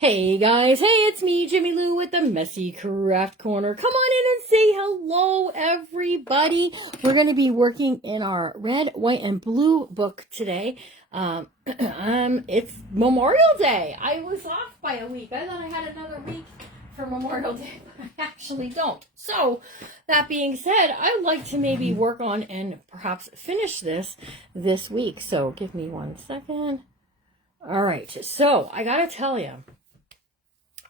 Hey guys, hey, it's me, Jimmy Lou with the Messy Craft Corner. Come on in and say hello, everybody. We're going to be working in our red, white, and blue book today. It's Memorial Day. I was off by a week. I thought I had another week for Memorial Day, but I actually don't. So, that being said, I'd like to maybe work on and perhaps finish this week. So, give me 1 second. All right, so I got to tell you,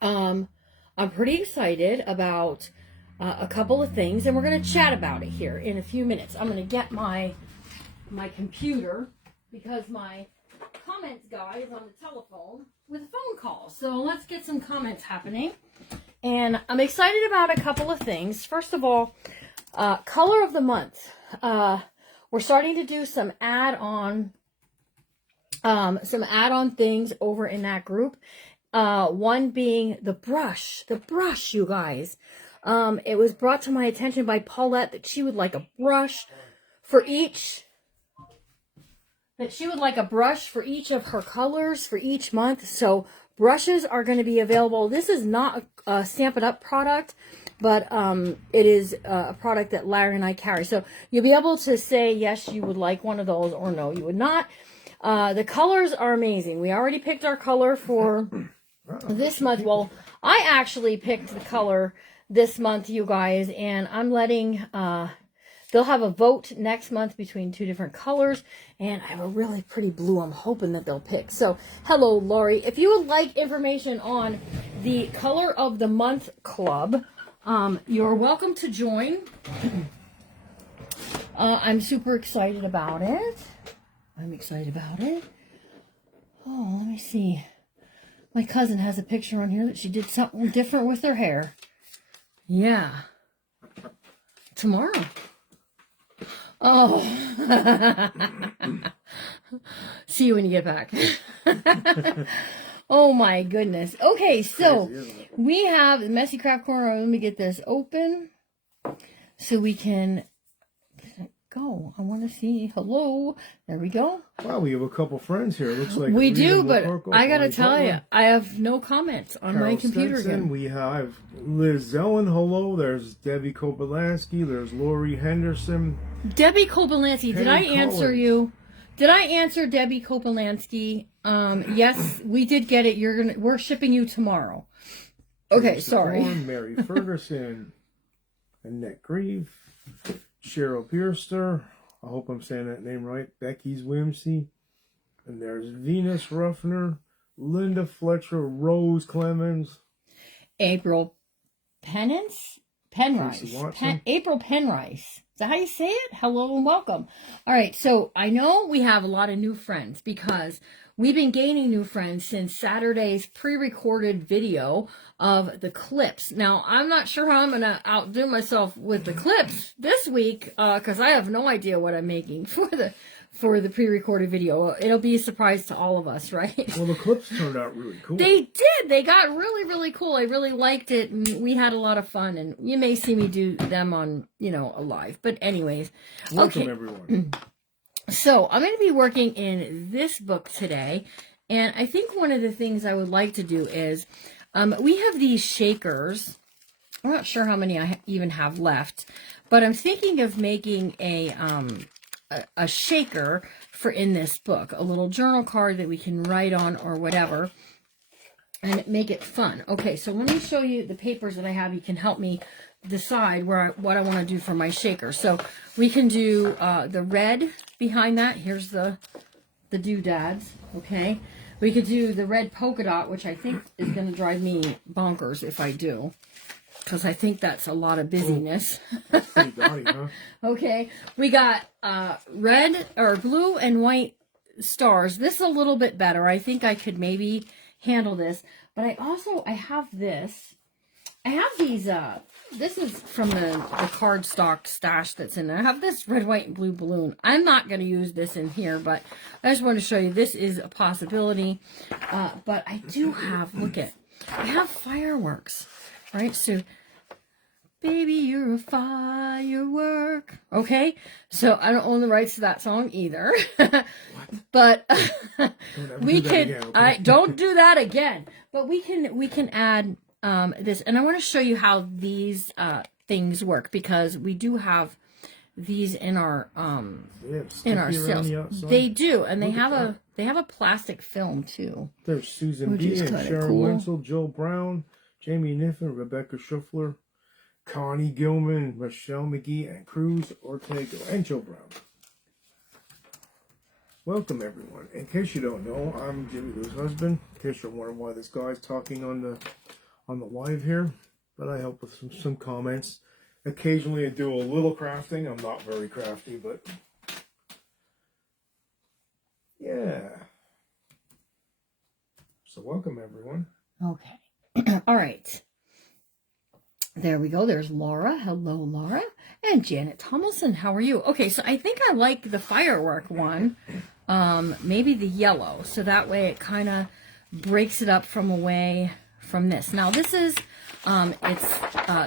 I'm pretty excited about a couple of things, and we're going to chat about it here in a few minutes. I'm going to get my computer because my comments guy is on the telephone with a phone call. So let's get some comments happening. And I'm excited about a couple of things. First of all, color of the month. We're starting to do some add-on things over in that group. One being the brush, you guys. It was brought to my attention by Paulette that she would like a brush for each of her colors for each month. So brushes are going to be available. This is not a Stamp It Up product, but it is a product that Larry and I carry. So you'll be able to say yes, you would like one of those, or no, you would not. The colors are amazing. We already picked our color for this month. Well, I actually picked the color this month, you guys, and I'm letting, they'll have a vote next month between two different colors, and I have a really pretty blue I'm hoping that they'll pick. So, hello, Lori. If you would like information on the Color of the Month Club, you're welcome to join. I'm super excited about it. Oh, let me see. My cousin has a picture on here that she did something different with her hair. Yeah. Tomorrow. Oh. See you when you get back. Oh my goodness. Okay, so we have the Messy Craft Corner. Let me get this open so we can go. I want to see. Hello. There we go. Wow, we have a couple friends here. It looks like we do, but I gotta tell you, I have no comments on Carol my computer Stenson. again. We have Liz Zellen. Hello. There's Debbie Kopolansky. There's Lori Henderson. Debbie Kopolansky. Did I answer you? Did I answer Debbie Kopolansky? Yes, we did get it. We're shipping you tomorrow. Okay, Teresa sorry. Thorne, Mary Ferguson, Annette Grieve, Cheryl Pierster. I hope I'm saying that name right. Becky's Whimsy. And there's Venus Ruffner, Linda Fletcher, Rose Clemens. April Penrice. April Penrice. Is that how you say it? Hello and welcome. All right, so I know we have a lot of new friends because we've been gaining new friends since Saturday's pre-recorded video of the clips. Now, I'm not sure how I'm going to outdo myself with the clips this week because I have no idea what I'm making for the pre-recorded video. It'll be a surprise to all of us, right? Well, the clips turned out really cool. They did. They got really, really cool. I really liked it, and we had a lot of fun, and you may see me do them on, a live. But anyways. Welcome, okay. everyone. So, I'm going to be working in this book today, and I think one of the things I would like to do is, we have these shakers. I'm not sure how many I even have left, but I'm thinking of making a shaker for in this book, a little journal card that we can write on or whatever and make it fun. Okay, so let me show you the papers that I have. You can help me decide what I want to do for my shaker. So we can do the red behind that. Here's the doodads, okay? We could do the red polka dot, which I think is going to drive me bonkers if I do, because I think that's a lot of busyness. Pretty gaudy, huh? Okay, we got red or blue and white stars. This is a little bit better. I think I could maybe handle this. But I have this. I have these, this is from the cardstock stash that's in there. I have this red, white, and blue balloon. I'm not going to use this in here, but I just want to show you this is a possibility. But I do have, I have fireworks, right? So, baby, you're a firework. Okay, so I don't own the rights to that song either. But we could. Don't do that again. but we can add this, and I want to show you how these things work, because we do have these in our sales. They do, and they have a plastic film too. There's Susan B. and Sharon Wenzel, Joe Brown, Jamie Niffen, Rebecca Schuffler, Connie Gilman, Michelle McGee, and Cruz Ortega, and Joe Brown. Welcome, everyone. In case you don't know, I'm Jimmy Lou's husband. In case you're wondering why this guy's talking on the live here, but I help with some comments. Occasionally I do a little crafting. I'm not very crafty, but yeah. So welcome, everyone. Okay. All right. There we go. There's Laura. Hello, Laura. And Janet Tomlinson. How are you? Okay, so I think I like the firework one. Maybe the yellow. So that way it kind of breaks it up from away from this. Now this is it's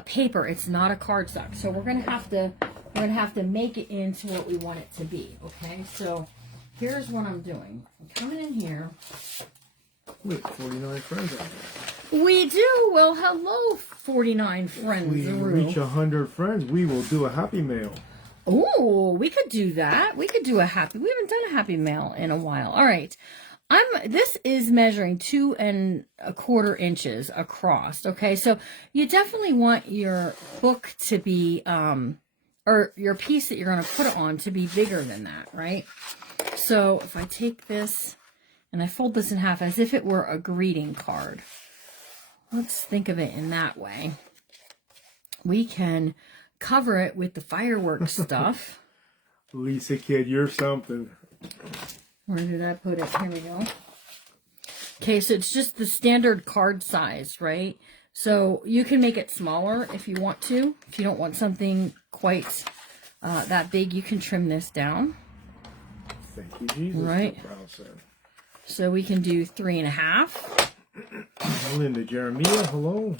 paper. It's not a cardstock. So we're gonna have to make it into what we want it to be. Okay. So here's what I'm doing. I'm coming in here. We have 49 friends out there. We do. Well, hello, 49 friends. If we reach 100 friends, we will do a happy mail. Oh, we could do that. We could do a happy. We haven't done a happy mail in a while. All right. This is measuring 2 1/4 inches across. Okay. So you definitely want your book to be, or your piece that you're going to put it on to be bigger than that. Right. So if I take this and I fold this in half as if it were a greeting card, let's think of it in that way. We can cover it with the fireworks stuff. Lisa, kid, you're something. Where did I put it? Here we go. Okay, so it's just the standard card size, right? So you can make it smaller if you want to. If you don't want something quite that big, you can trim this down. Thank you, Jesus. Right. So we can do 3 1/2. Linda Jeremiah, hello.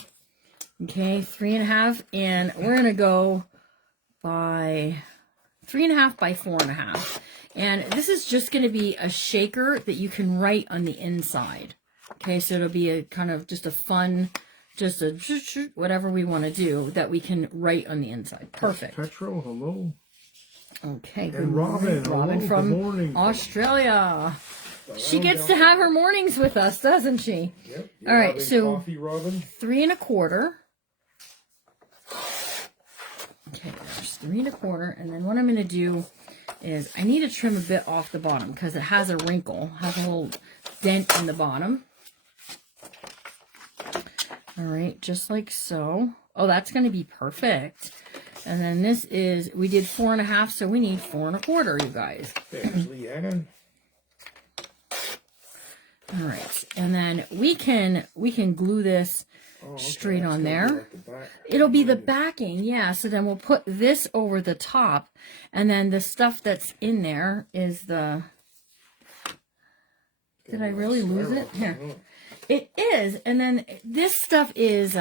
Okay, 3 1/2, and we're gonna go by 3 1/2 by 4 1/2. And this is just going to be a shaker that you can write on the inside. Okay, so it'll be a kind of just a fun, just a whatever we want to do that we can write on the inside. Perfect. Petro, hello. Okay, good and Robin, Robin hello. from Good morning. Australia. She gets to have her mornings with us, doesn't she? Yep. All right, so coffee, Robin. 3 1/4. Okay, there's 3 1/4, and then what I'm going to do is I need to trim a bit off the bottom because it has a wrinkle, has a little dent in the bottom. All right, just like so. Oh, that's going to be perfect. And then this is, we did 4 1/2, so we need 4 1/4, you guys. There's Leanne. All right, and then we can glue this straight on there. It'll be the backing, yeah. So then we'll put this over the top, and then the stuff that's in there is the. Did I really lose it? Here. It is, and then this stuff is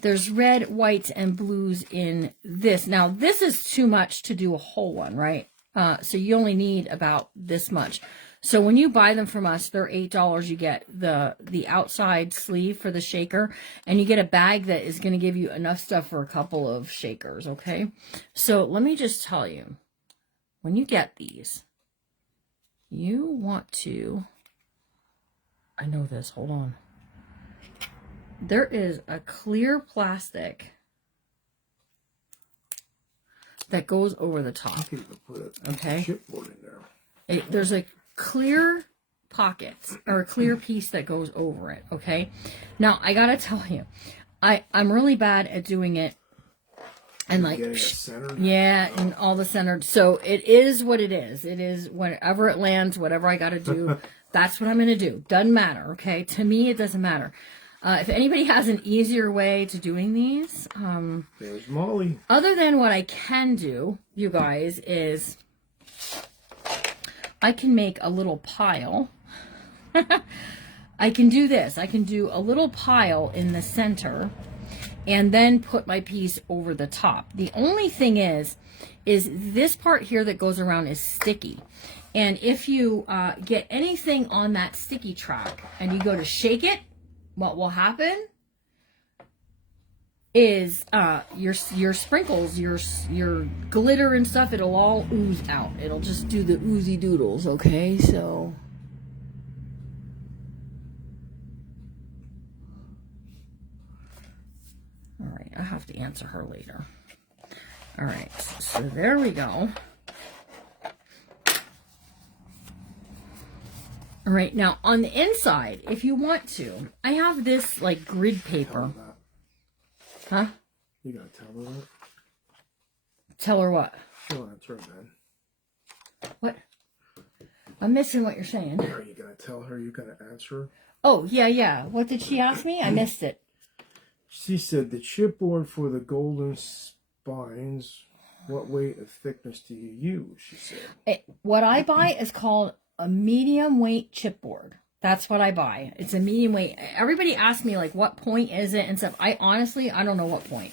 there's red, whites, and blues in this. Now this is too much to do a whole one, right? So you only need about this much. So when you buy them from us, they're $8. You get the outside sleeve for the shaker, and you get a bag that is going to give you enough stuff for a couple of shakers, okay? So let me just tell you, when you get these, you want to, I know this, hold on. There is a clear plastic that goes over the top, okay? Chipboard in there. There's a clear pockets or a clear piece that goes over it, okay? Now I gotta tell you, I'm really bad at doing it and like yeah, and all the centered. So it is what it is. It is whenever it lands, whatever I gotta do, that's what I'm gonna do. Doesn't matter, okay? To me it doesn't matter. If anybody has an easier way to doing these, there's Molly. Other than what I can do, you guys, is I can make a little pile. I can do this. I can do a little pile in the center and then put my piece over the top. The only thing is this part here that goes around is sticky. And if you get anything on that sticky track and you go to shake it, what will happen is your sprinkles, your glitter and stuff, it'll all ooze out. It'll just do the oozy doodles, okay? So all right, I have to answer her later. All right, so there we go. All right, now on the inside, if you want to, I have this like grid paper. Huh? You gotta tell her that. Tell her what? She'll answer it then. What? I'm missing what you're saying. Are you gonna tell her you're gonna answer? Oh, yeah. What did she ask me? I missed it. She said the chipboard for the golden spines, what weight of thickness do you use? She said. What I buy is called a medium weight chipboard. That's what I buy. It's a medium weight. Everybody asks me like, what point is it and stuff. I don't know what point.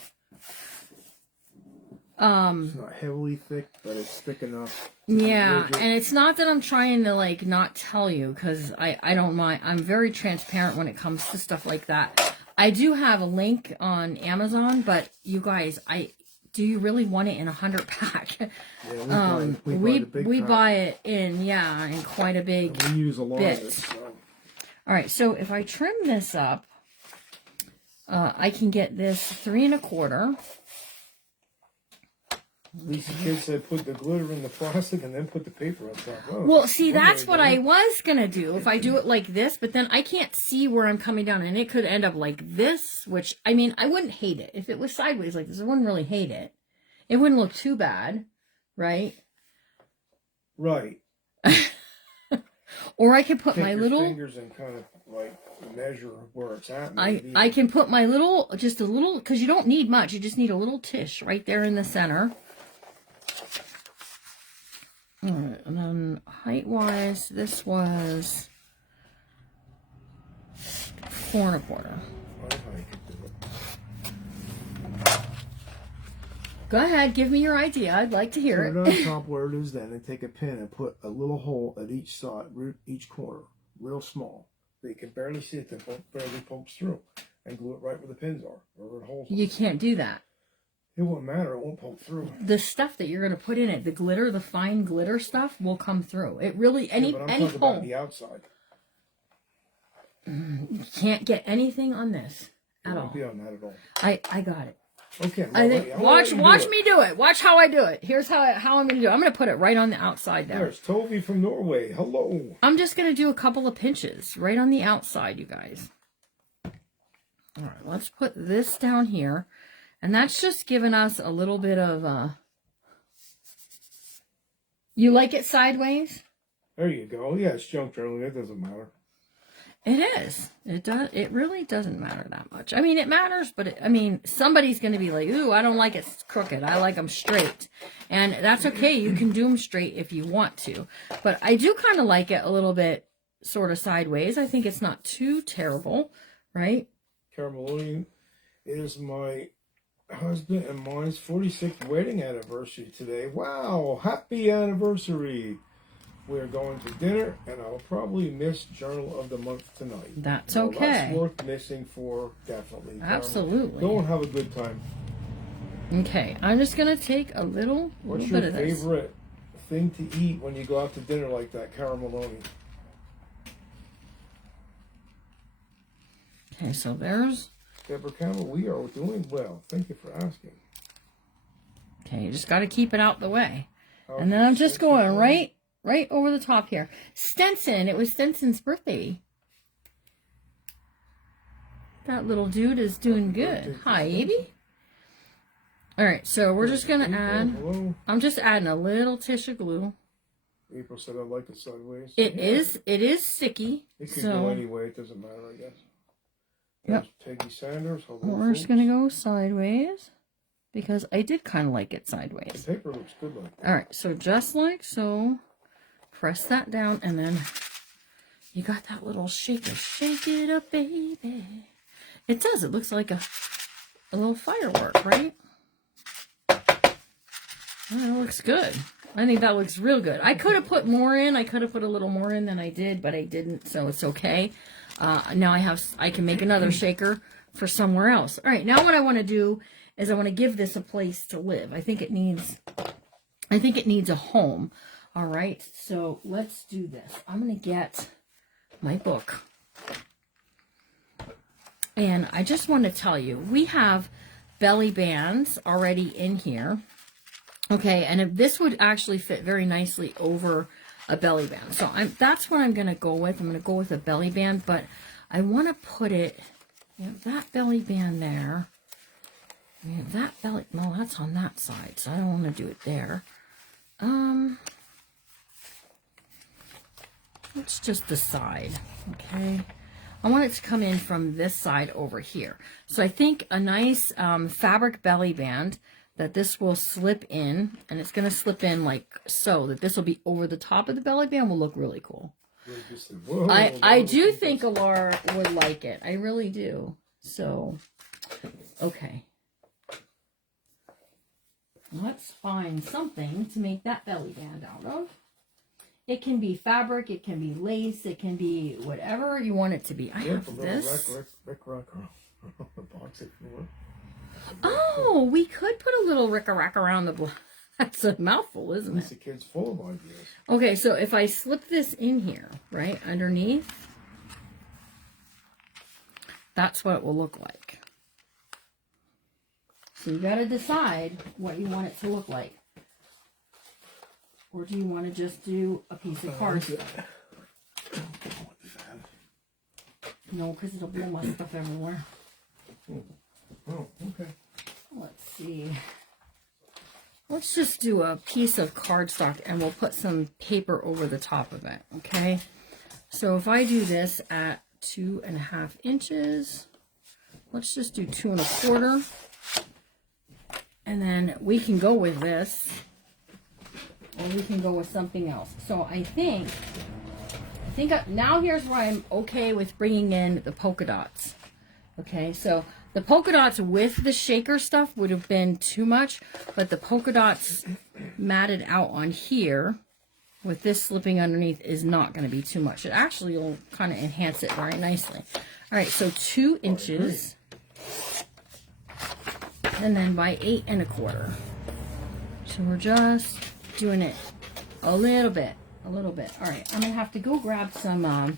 It's not heavily thick, but it's thick enough. Yeah, and it's not that I'm trying to like not tell you, because I don't mind. I'm very transparent when it comes to stuff like that. I do have a link on Amazon, but you guys, do you really want it in 100 pack? Yeah, we buy it in quite a big and we use a lot bit. of it. So. All right, so if I trim this up, I can get this 3 1/4. Lisa Kid said put the glitter in the plastic and then put the paper on top. Oh, well, see, that's what I was going to do if I do it like this, but then I can't see where I'm coming down, and it could end up like this, which, I mean, I wouldn't hate it. If it was sideways like this, I wouldn't really hate it. It wouldn't look too bad, right? Right. Or I could put Take my your little fingers and kind of like measure where it's at. I can put my little, just a little, because you don't need much. You just need a little tish right there in the center. All right, and then height-wise, this was 4 1/4. Go ahead, give me your idea. I'd like to hear Put it. it on top where it is then, and take a pin and put a little hole at each side, each corner, real small. So you can barely see it, the barely pokes through, and glue it right where the pins are, or where the holes are. You can't do that. It won't matter. It won't poke through. The stuff that you're going to put in it, the glitter, the fine glitter stuff, will come through. It really, But I'm any talking hole. about the outside. You can't get anything on this at all. Be on that at all. I got it. Okay. I think watch me do it. Watch how I do it. Here's how I'm going to do it. I'm going to put it right on the outside there. There's Tovi from Norway. Hello. I'm just going to do a couple of pinches right on the outside, you guys. All right, let's put this down here. And that's just giving us a little bit of, you like it sideways? There you go. Yeah, it's junk journaling. It doesn't matter. It is. It does. It really doesn't matter that much. I mean, it matters, but somebody's going to be like, ooh, I don't like it crooked. I like them straight. And that's okay. You can do them straight if you want to. But I do kind of like it a little bit sort of sideways. I think it's not too terrible, right? Caramelline is my husband and mine's 46th wedding anniversary today. Wow, happy anniversary. We're going to dinner, and I'll probably miss Journal of the Month tonight. That's so okay. That's worth missing for, definitely. Absolutely. Go and have a good time. Okay, I'm just going to take a little What's bit your of this. favorite thing to eat when you go out to dinner like that, Carameloni? Okay, so there's... Deborah Campbell, we are doing well. Thank you for asking. Okay, you just got to keep it out the way. And then I'm just going right over the top here. Stenson, it was Stenson's birthday. That little dude is doing good. Hi, Evie. All right, so we're just going to add, hello. I'm just adding a little tissue glue. April said I like it sideways. It is sticky. It could so go anyway, it doesn't matter, I guess. Yep. There's Peggy Sanders. Hello, we're just going to go sideways because I did kind of like it sideways. The paper looks good like that. All right, so just like so, press that down, and then you got that little shaker. Shake it up, baby. It does. It looks like a little firework, right? That looks good. I think that looks real good. I could have put more in. I could have put a little more in than I did, but I didn't, so it's okay. Now I can make another shaker for somewhere else. All right, now what I want to do is I want to give this a place to live. I think it needs a home. All right, so let's do this. I'm going to get my book. And I just want to tell you, we have belly bands already in here. Okay, and if this would actually fit very nicely over a belly band. So that's what I'm going to go with. I'm going to go with a belly band, but I want to put it, that belly band there. That belly, no, that's on that side, so I don't want to do it there. Let's just decide, okay? I want it to come in from this side over here. So I think a nice fabric belly band that this will slip in, and it's going to slip in like so, that this will be over the top of the belly band, will look really cool. I do think Alara would like it. I really do. So, okay. Let's find something to make that belly band out of. It can be fabric, it can be lace, it can be whatever you want it to be. I have this. Oh, we could put a little rick-a-rack around the block. That's a mouthful, isn't it? The kid's full of ideas. Okay, so if I slip this in here, right, underneath, that's what it will look like. So you got to decide what you want it to look like. Or do you want to just do a piece of cardstock? No, because it'll blow my stuff everywhere. Oh, okay. Let's see. Let's just do a piece of cardstock and we'll put some paper over the top of it, okay? So if I do this at 2.5 inches, let's just do 2 1/4. And then we can go with this, or we can go with something else. So I think now here's where I'm okay with bringing in the polka dots. Okay, so the polka dots with the shaker stuff would have been too much, but the polka dots matted out on here with this slipping underneath is not going to be too much. It actually will kind of enhance it very nicely. All right, so 2 inches. And then by 8 1/4. So we're just doing it a little bit. All right, I'm gonna have to go grab some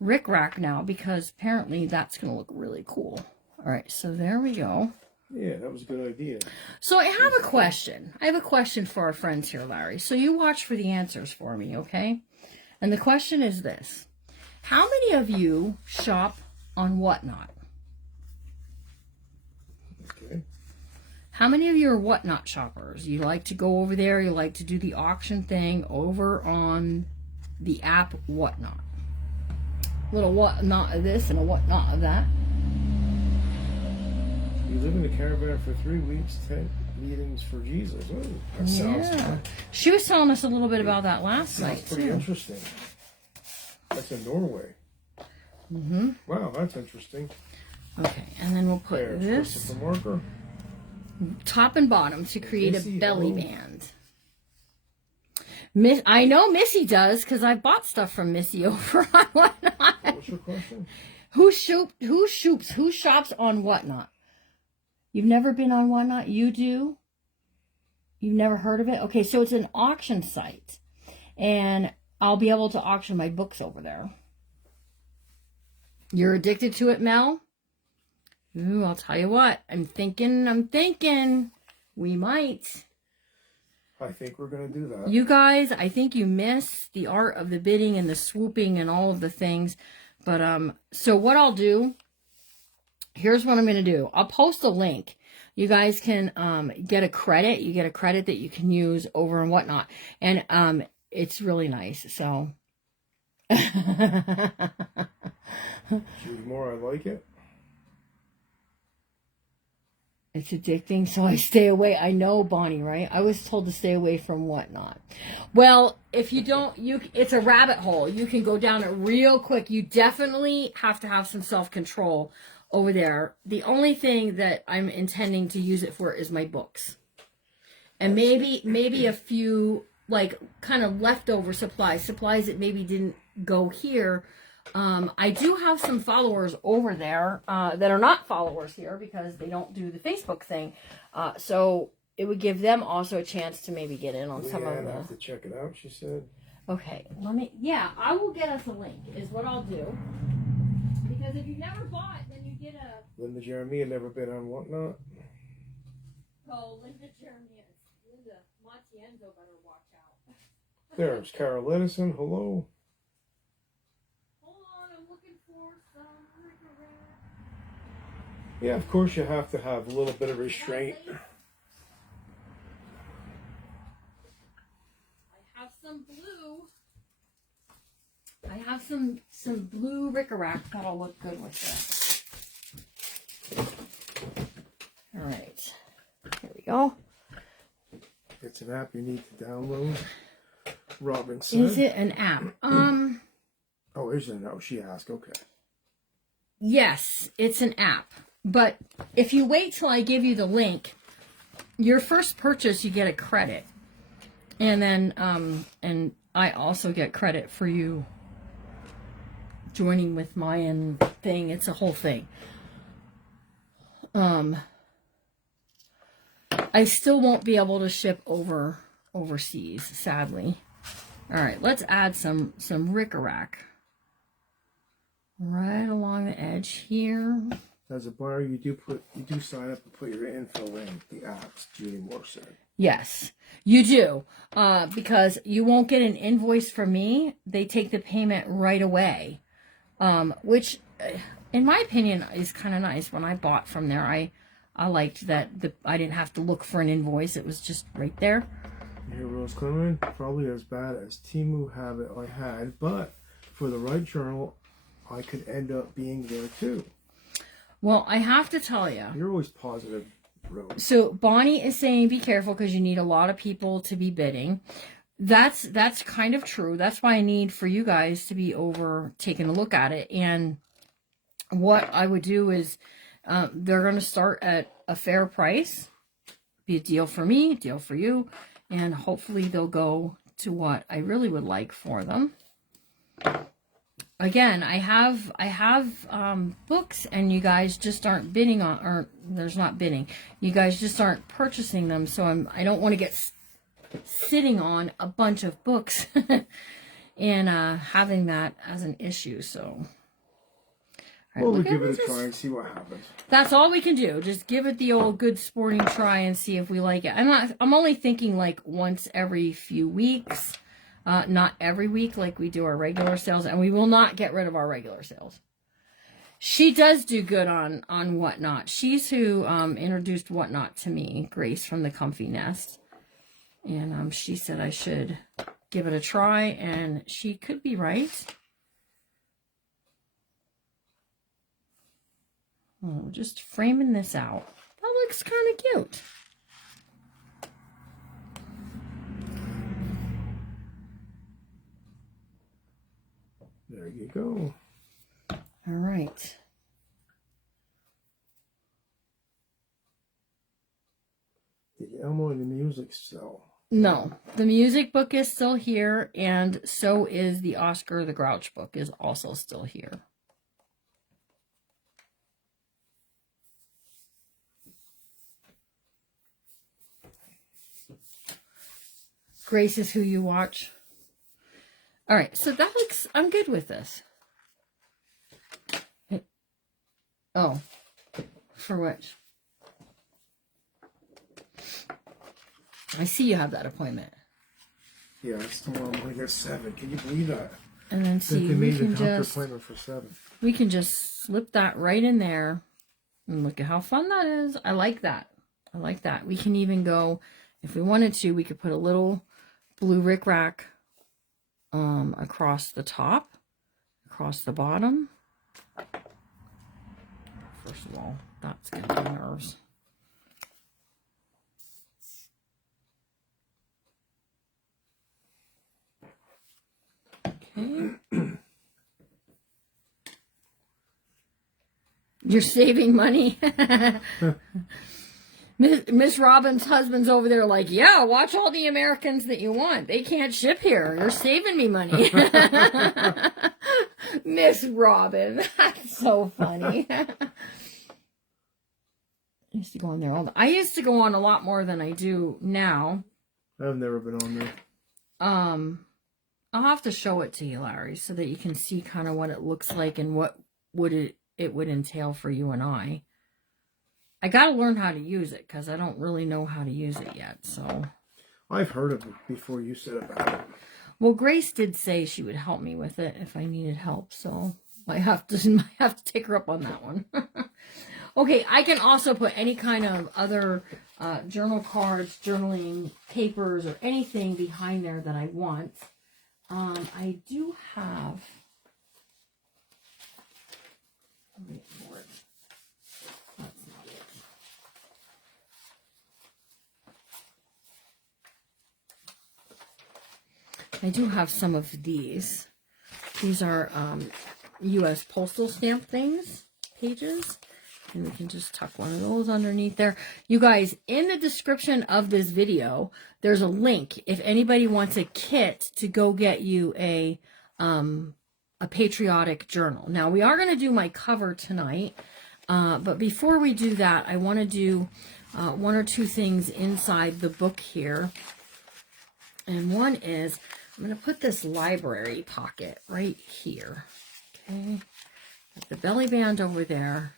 rick-rack now because apparently that's gonna look really cool. All right, so there we go. Yeah, that was a good idea. So I have a question. I have a question for our friends here, Larry. So you watch for the answers for me, okay? And the question is this: how many of you shop on Whatnot? How many of you are Whatnot shoppers? You like to go over there, you like to do the auction thing over on the app Whatnot. A little Whatnot of this and a Whatnot of that. You live in the caravan for 3 weeks, 10 meetings for Jesus. Oh, that sounds fun. She was telling us a little bit about that last night, That's pretty interesting. That's in Norway. Mm-hmm. Wow, that's interesting. Okay, and then we'll put this marker. Top and bottom to create a belly band. I know Missy does because I bought stuff from Missy over on Whatnot. What's your question? Who shops on Whatnot? You've never been on Whatnot? You do? You've never heard of it? Okay, so it's an auction site. And I'll be able to auction my books over there. You're addicted to it, Mel? Ooh, I'll tell you what. I'm thinking we might. I think we're going to do that. You guys, I think you miss the art of the bidding and the swooping and all of the things. But, so what I'll do, here's what I'm going to do. I'll post a link. You guys can, get a credit. You get a credit that you can use over and Whatnot. And, it's really nice. So. Choose more, I like it. It's addicting, so I stay away. I know, Bonnie, right? I was told to stay away from Whatnot. Well, if you don't, it's a rabbit hole. You can go down it real quick. You definitely have to have some self-control over there. The only thing that I'm intending to use it for is my books. And maybe a few, like, kind of leftover supplies that maybe didn't go here. I do have some followers over there that are not followers here because they don't do the Facebook thing. So it would give them also a chance to maybe get in on some of the... I have to check it out, she said. Okay, I will get us a link, is what I'll do. Because if you never bought, then you get a... Linda Jeremiah never been on Whatnot. Oh, Linda Matienzo better watch out. There's Carol Edison, hello. Hold on, I'm looking for some... Yeah, of course you have to have a little bit of restraint. I have some blue. I have some blue Rickrack that'll look good with this. All right, here we go. It's an app you need to download. Robin said. Is it an app? Oh, is it? No, she asked. Okay. Yes, it's an app. But if you wait till I give you the link, your first purchase you get a credit, and then and I also get credit for you joining with my thing. It's a whole thing. I still won't be able to ship overseas, sadly. All right, let's add some Rickrack right along the edge here. As a buyer, you do sign up and put your info in the apps. Julie Moore said. Yes, you do, because you won't get an invoice from me. They take the payment right away, which, in my opinion, is kind of nice. When I bought from there, I liked that I didn't have to look for an invoice. It was just right there. Here, Rose Clement, probably as bad as Temu habit I had, but for the right journal, I could end up being there too. Well, I have to tell you. You're always positive, Rose. So Bonnie is saying be careful because you need a lot of people to be bidding. That's kind of true. That's why I need for you guys to be over taking a look at it. And what I would do is they're going to start at a fair price. Be a deal for me, deal for you. And hopefully they'll go to what I really would like for them. Again, I have books, and you guys just aren't bidding on, or there's not bidding. You guys just aren't purchasing them, so I don't want to get sitting on a bunch of books and having that as an issue. So, right, well, we'll give it a try and see what happens. That's all we can do. Just give it the old good sporting try and see if we like it. I'm only thinking like once every few weeks. Not every week like we do our regular sales, and we will not get rid of our regular sales. She does do good on Whatnot. She's who introduced Whatnot to me, Grace from the Comfy Nest. And she said I should give it a try, and she could be right. Oh, just framing this out. That looks kind of cute. There you go. All right. Did Elmo and the music sell? No, the music book is still here, and so is the Oscar the Grouch book is also still here. Grace is who you watch. All right, so that looks, I'm good with this. Oh, for which? I see you have that appointment. Yeah, it's tomorrow morning at 7. Can you believe that? And then see, they we made can the doctor just, appointment for 7. We can just slip that right in there. And look at how fun that is. I like that. I like that. We can even go, if we wanted to, we could put a little blue Rickrack across the top, across the bottom. First of all, that's getting on my nerves. Okay. You're saving money. Miss Robin's husband's over there like, yeah, watch all the Americans that you want. They can't ship here. You're saving me money. Miss Robin. That's so funny. I used to go on there all the I used to go on a lot more than I do now. I've never been on there. I'll have to show it to you, Larry, so that you can see kind of what it looks like and what would it would entail for you and I. I got to learn how to use it because I don't really know how to use it yet. So I've heard of it before you said about it. Well, Grace did say she would help me with it if I needed help, so I have to take her up on that one. Okay, I can also put any kind of other journal cards, journaling papers, or anything behind there that I want. I do have. Wait for it. That's not it. I do have some of these. These are U.S. postal stamp things, pages. And we can just tuck one of those underneath there. You guys, in the description of this video, there's a link if anybody wants a kit to go get you a patriotic journal. Now, we are going to do my cover tonight. But before we do that, I want to do one or two things inside the book here. And one is, I'm going to put this library pocket right here. Okay. Got the belly band over there.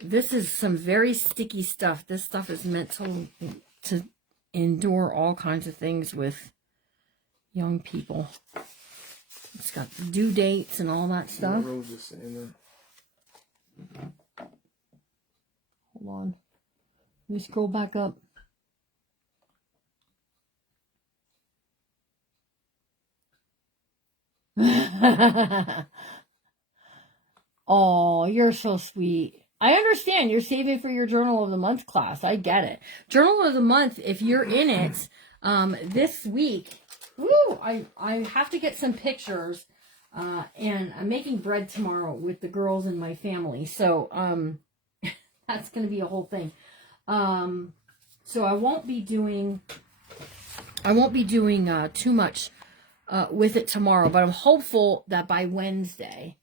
This is some very sticky stuff. This stuff is meant to endure all kinds of things with young people. It's got due dates and all that stuff. Roses in there. Hold on. Let me scroll back up. Oh, you're so sweet. I understand you're saving for your Journal of the Month class. I get it. Journal of the Month, if you're in it this week, woo, I have to get some pictures. And I'm making bread tomorrow with the girls in my family. So that's going to be a whole thing. So I won't be doing too much with it tomorrow, but I'm hopeful that by Wednesday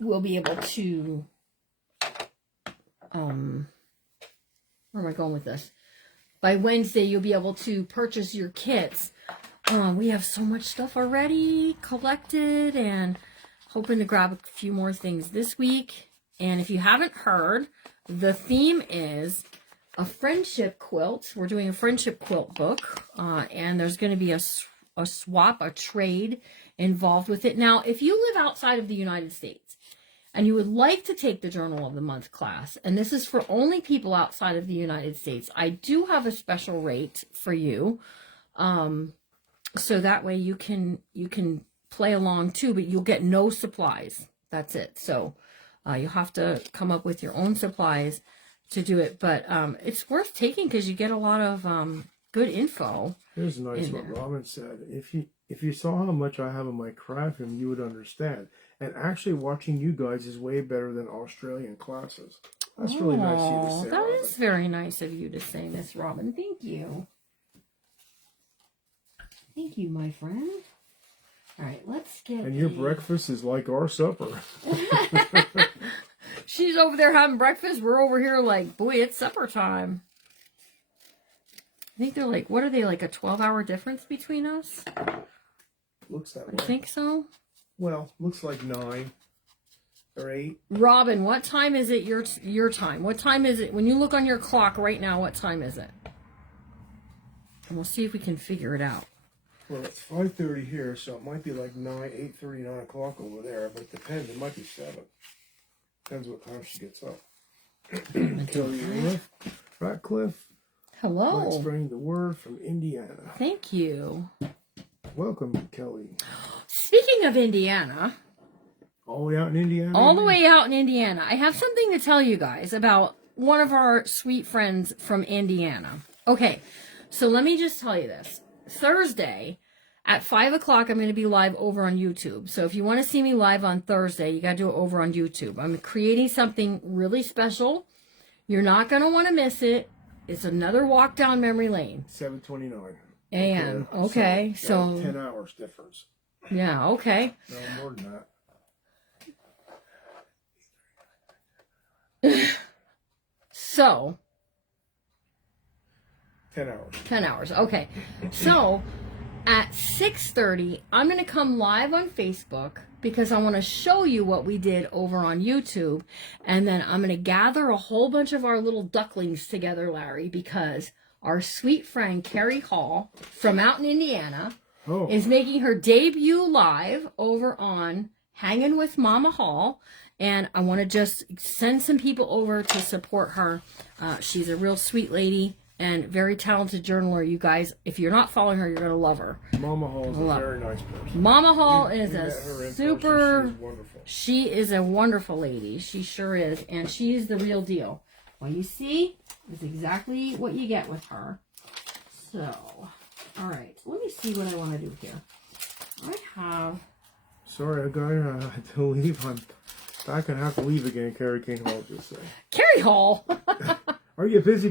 we'll be able to, where am I going with this? By Wednesday, you'll be able to purchase your kits. We have so much stuff already collected and hoping to grab a few more things this week. And if you haven't heard, the theme is a friendship quilt. We're doing a friendship quilt book, and there's going to be a swap, a trade involved with it. Now, if you live outside of the United States and you would like to take the Journal of the Month class, and this is for only people outside of the United States, I do have a special rate for you. So that way you can play along too, but you'll get no supplies. That's it. So you'll have to come up with your own supplies to do it. But it's worth taking because you get a lot of good info. Here's nice what Robin said. If you saw how much I have in my craft room, you would understand. And actually watching you guys is way better than Australian classes. That's really nice of you to say, That Robin. is very nice of you to say, Miss Robin. Thank you. Thank you, my friend. All right, let's get... And your breakfast is like our supper. She's over there having breakfast. We're over here like, boy, it's supper time. I think they're like, what are they, like a 12-hour difference between us? Looks that way. I think so. Well, looks like 9 or 8. Robin, what time is it your time? What time is it? When you look on your clock right now, what time is it? And we'll see if we can figure it out. Well, it's 5:30 here, so it might be like 8:30, 9 o'clock over there, but it depends. It might be 7. Depends what time she gets up. Kelly Ratcliffe. Hello. Spreading the word from Indiana. Thank you. Welcome, Kelly. Speaking of Indiana. All the way out in Indiana? All the way out in Indiana. I have something to tell you guys about one of our sweet friends from Indiana. Okay, so let me just tell you this. Thursday at 5 o'clock, I'm going to be live over on YouTube. So if you want to see me live on Thursday, you got to do it over on YouTube. I'm creating something really special. You're not going to want to miss it. It's another walk down memory lane. 7:29 a.m. Okay, so 10 hours difference. Yeah, okay. No, more than that. So, 10 hours. 10 hours. Okay. So, at 6:30, I'm going to come live on Facebook because I want to show you what we did over on YouTube. And then I'm going to gather a whole bunch of our little ducklings together, Larry, because our sweet friend Carrie Hall from out in Indiana is making her debut live over on Hanging with Mama Hall. And I want to just send some people over to support her. She's a real sweet lady and very talented journaler. You guys, if you're not following her, you're going to love her. Mama Hall is a very nice person. Mama Hall is You a met her in super... person. She's wonderful. She is a wonderful lady. She sure is. And she's the real deal. What you see is exactly what you get with her. So, all right. Let me see what I want to do here. I have... Sorry, I had to leave. I'm back and have to leave again, Carrie King Hall, just say. Carrie Hall! Are you busy?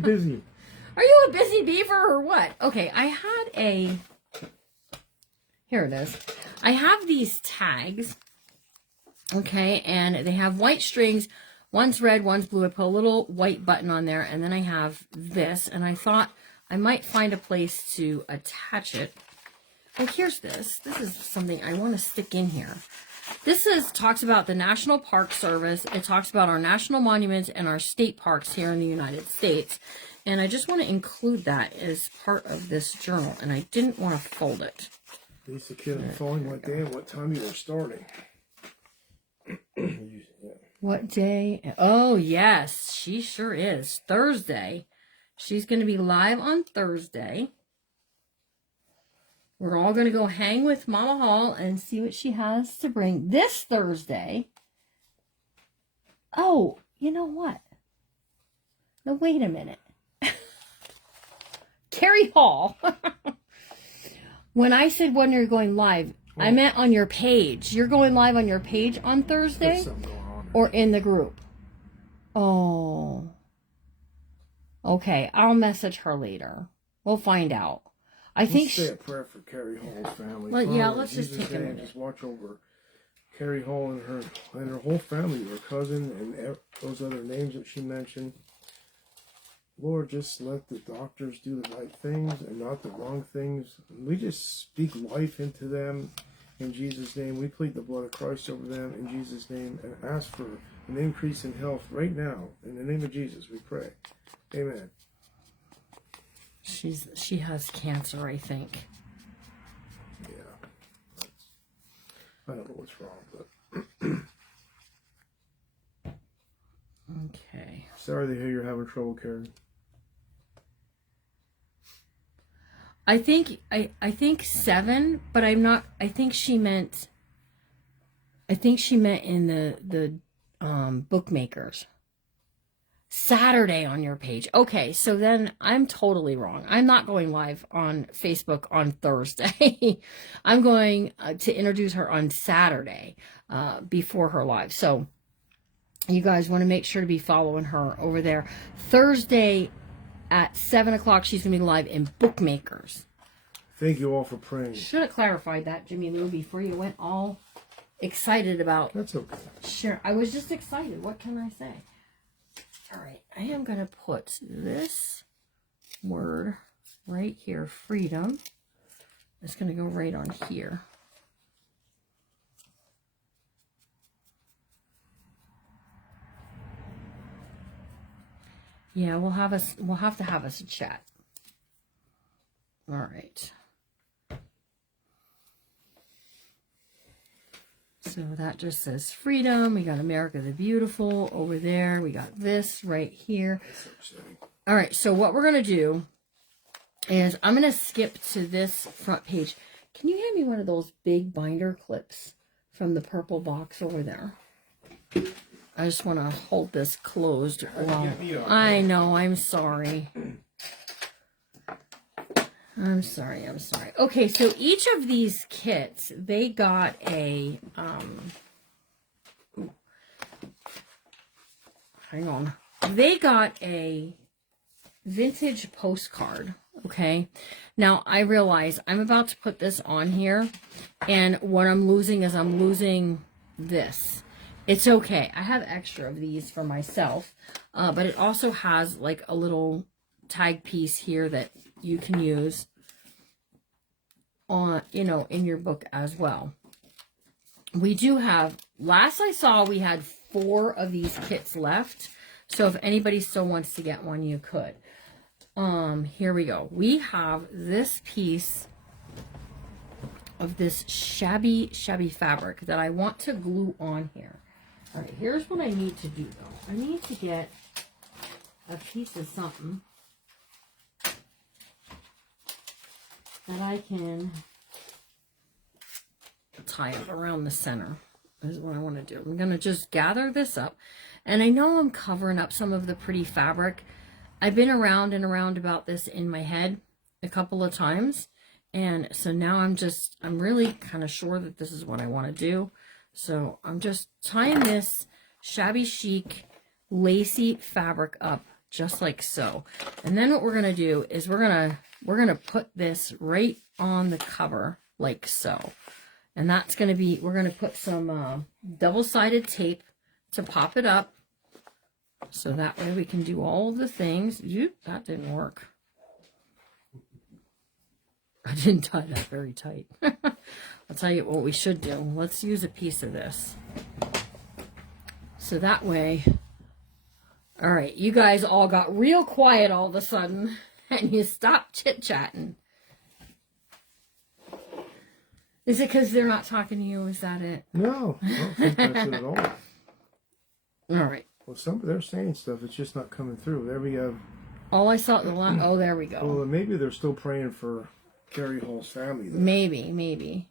Are you a busy beaver or what? Okay, I had a... Here it is. I have these tags. Okay, and they have white strings. One's red, one's blue. I put a little white button on there, and then I have this, and I thought I might find a place to attach it. Oh, here's this. This is something I want to stick in here. This talks about the National Park Service. It talks about our national monuments and our state parks here in the United States. And I just want to include that as part of this journal. And I didn't want to fold it. Lisa Kid, I'm following what day and what time you are starting. What day? Oh, yes. She sure is. Thursday. She's going to be live on Thursday. We're all going to go hang with Mama Hall and see what she has to bring this Thursday. Oh, you know what? No, wait a minute. Carrie Hall. When I said when you're going live, I meant on your page. You're going live on your page on Thursday? Or in the group? Oh. Okay, I'll message her later. We'll find out. I think say a prayer for Carrie Hall's family. Well, yeah, let's just take a minute. Just watch over Carrie Hall and her whole family, her cousin, and those other names that she mentioned. Lord, just let the doctors do the right things and not the wrong things. We just speak life into them in Jesus' name. We plead the blood of Christ over them in Jesus' name and ask for an increase in health right now. In the name of Jesus, we pray. Amen. She has cancer, I think. Yeah. I don't know what's wrong, but... Okay. Sorry to hear you're having trouble, Karen. I think 7, but I'm not. I think she meant in the bookmakers. Saturday on your page. Okay, so then I'm totally wrong. I'm not going live on Facebook on Thursday. I'm going to introduce her on Saturday before her live. So you guys want to make sure to be following her over there. Thursday at 7 o'clock, she's going to be live in Bookmakers. Thank you all for praying. Should have clarified that, Jimmy Lou, before you went all excited about... That's okay. Sure, I was just excited. What can I say? All right, I am going to put this word right here, freedom. It's going to go right on here. Yeah, we'll have to have us a chat. All right. So that just says freedom. We got America the Beautiful over there. We got this right here. All right, so what we're going to do is I'm going to skip to this front page. Can you hand me one of those big binder clips from the purple box over there? I just want to hold this closed. I know, I'm sorry. I'm sorry. Okay, so each of these kits, they got a, hang on. They got a vintage postcard. Okay. Now I realize I'm about to put this on here, and what I'm losing is I'm losing this. It's okay. I have extra of these for myself, but it also has like a little tag piece here that you can use on, you know, in your book as well. We do have, last I saw, we had 4 of these kits left. So if anybody still wants to get one, you could. Here we go. We have this piece of this shabby fabric that I want to glue on here. All right, here's what I need to do though. I need to get a piece of something that I can tie up around the center. Is what I want to do. I'm going to just gather this up. And I know I'm covering up some of the pretty fabric. I've been around and around about this in my head a couple of times. And so now I'm really kind of sure that this is what I want to do. So I'm just tying this shabby chic, lacy fabric up just like so. And then what we're going to do is we're going to put this right on the cover like so. And that's going to be, we're going to put some double-sided tape to pop it up. So that way we can do all of the things. That didn't work. I didn't tie that very tight. I'll tell you what we should do. Let's use a piece of this. So that way, all right, you guys all got real quiet all of a sudden and you stopped chit-chatting. Is it because they're not talking to you? Is that it? No, I don't think that's it at all. All right. Well, they're saying stuff. It's just not coming through. There we have. All I saw the last. Oh, there we go. Well, maybe they're still praying for Carrie Hall's family. There. Maybe.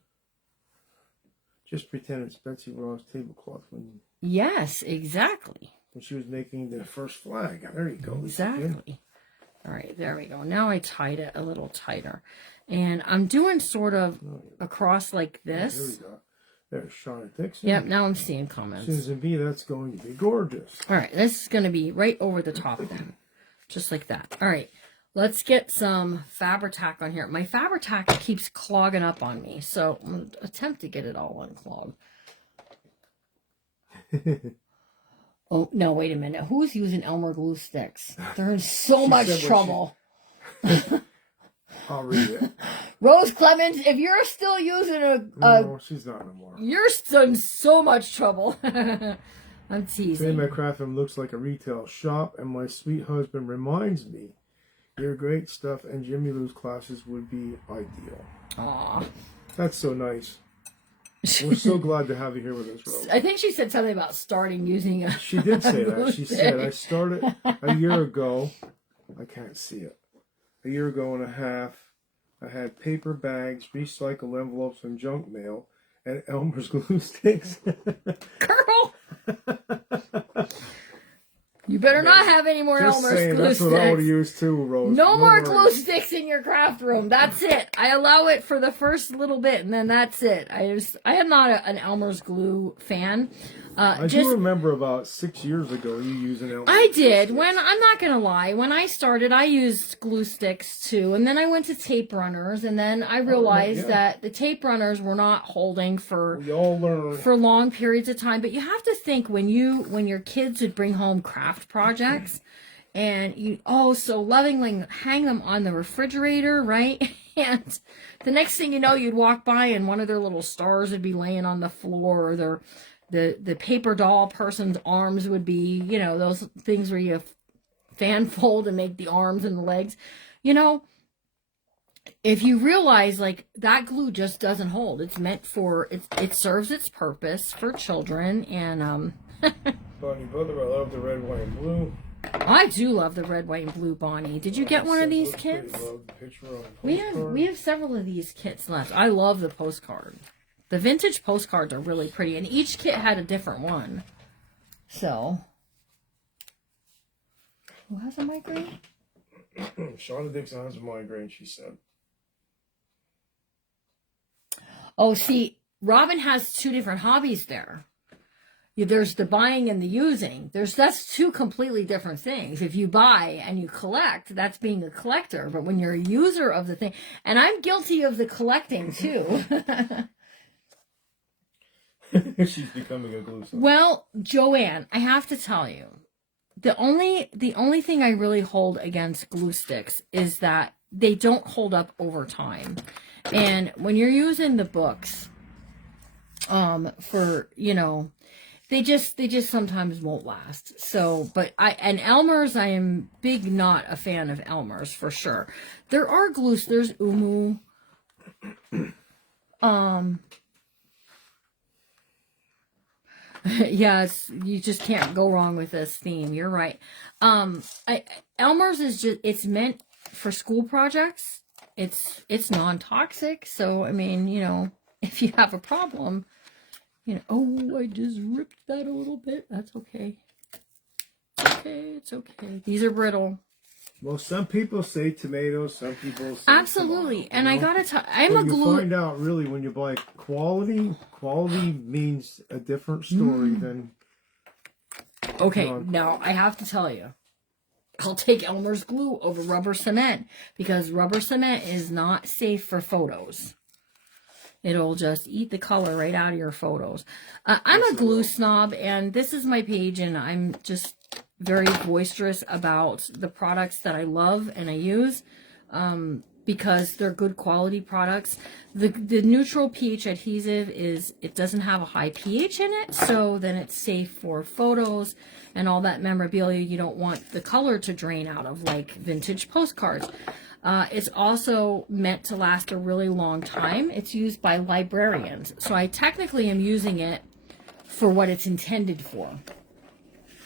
Just pretend it's Betsy Ross tablecloth when. Yes, exactly. When she was making the first flag. There you go. Exactly. All right, there we go. Now I tied it a little tighter. And I'm doing sort of across like this. There we go. There's Shauna Dixon. Yep, now I'm seeing comments. Susan B, that's going to be gorgeous. All right, this is going to be right over the top then. Just like that. All right, let's get some Fabri-Tac on here. My Fabri-Tac keeps clogging up on me, so I'm going to attempt to get it all unclogged. Oh, no, wait a minute. Who's using Elmer glue sticks? They're in so much trouble. I'll read it. Rose Clemens, if you're still using no, she's not anymore. You're still in so much trouble. I'm teasing. My craft room looks like a retail shop, and my sweet husband reminds me your great stuff and Jimmy Lou's classes would be ideal. Aw. That's so nice. We're so glad to have you here with us, Rose. I think she said something about starting using a... She did say that. She said, I started a year ago. I can't see it. A year ago and a half. I had paper bags, recycled envelopes, and junk mail, and Elmer's glue sticks. Girl! You better not have any more Just Elmer's saying, glue that's sticks. what I would have used too, Rose. No more glue sticks in your craft room. That's it. I allow it for the first little bit, and then that's it. I am not an Elmer's glue fan. I do remember about 6 years ago you using Elmer's. I did. When I'm not gonna lie, when I started, I used glue sticks too, and then I went to tape runners, and then I realized that the tape runners were not holding for long periods of time. But you have to think when your kids would bring home craft projects, and you so lovingly hang them on the refrigerator, right? And the next thing you know, you'd walk by and one of their little stars would be laying on the floor, or the paper doll person's arms would be, those things where you fan fold and make the arms and the legs. If you realize, like, that glue just doesn't hold. It's meant for, it serves its purpose for children. And, Bonnie Brother, I love the red, white, and blue. I do love the red, white, and blue, Bonnie. Did you get one of these kits? We have several of these kits left. I love the postcard. The vintage postcards are really pretty, and each kit had a different one. So, who has a migraine? Shauna Dixon has a migraine, she said. Oh, see, Robin has 2 different hobbies there. There's the buying and the using. That's two completely different things. If you buy and you collect, that's being a collector. But when you're a user of the thing, and I'm guilty of the collecting too. She's becoming a glue snob. Well, Joanne, I have to tell you, the only thing I really hold against glue sticks is that they don't hold up over time. And when you're using the books, for, you know, they just sometimes won't last. So, but and Elmer's, I am not a fan of Elmer's for sure. There are glues, there's Umu. Yes, you just can't go wrong with this theme. You're right. Elmer's is just, it's meant for school projects. It's non-toxic. So, I mean, you know, if you have a problem, you know, oh, I just ripped that a little bit. That's okay. It's okay. These are brittle. Well, some people say tomatoes, some people say absolutely. tomato, and I gotta tell, I'm a glue. You find out really when you buy quality. Quality means a different story than. Okay, now I have to tell you, I'll take Elmer's glue over rubber cement because rubber cement is not safe for photos. It'll just eat the color right out of your photos. I'm a glue snob, and this is my page, and I'm just very boisterous about the products that I love and I use because they're good quality products. The neutral pH adhesive it doesn't have a high pH in it, so then it's safe for photos and all that memorabilia you don't want the color to drain out of, like vintage postcards. It's also meant to last a really long time. It's used by librarians. So I technically am using it for what it's intended for.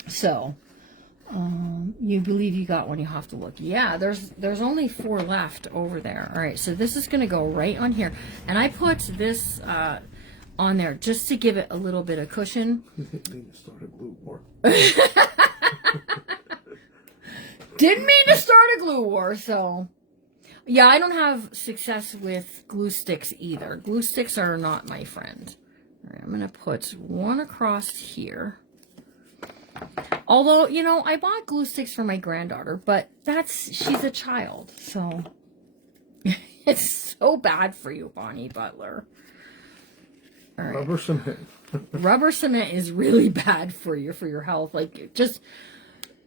So, you believe you got one, you have to look. Yeah, there's only 4 left over there. All right, so this is going to go right on here. And I put this on there just to give it a little bit of cushion. Didn't start a glue war. Didn't mean to start a glue war, so... Yeah, I don't have success with glue sticks either. Glue sticks are not my friend. All right, I'm going to put one across here. Although, you know, I bought glue sticks for my granddaughter, but she's a child, so it's so bad for you, Bonnie Butler. All right. Rubber cement. Rubber cement is really bad for your health. Like, just,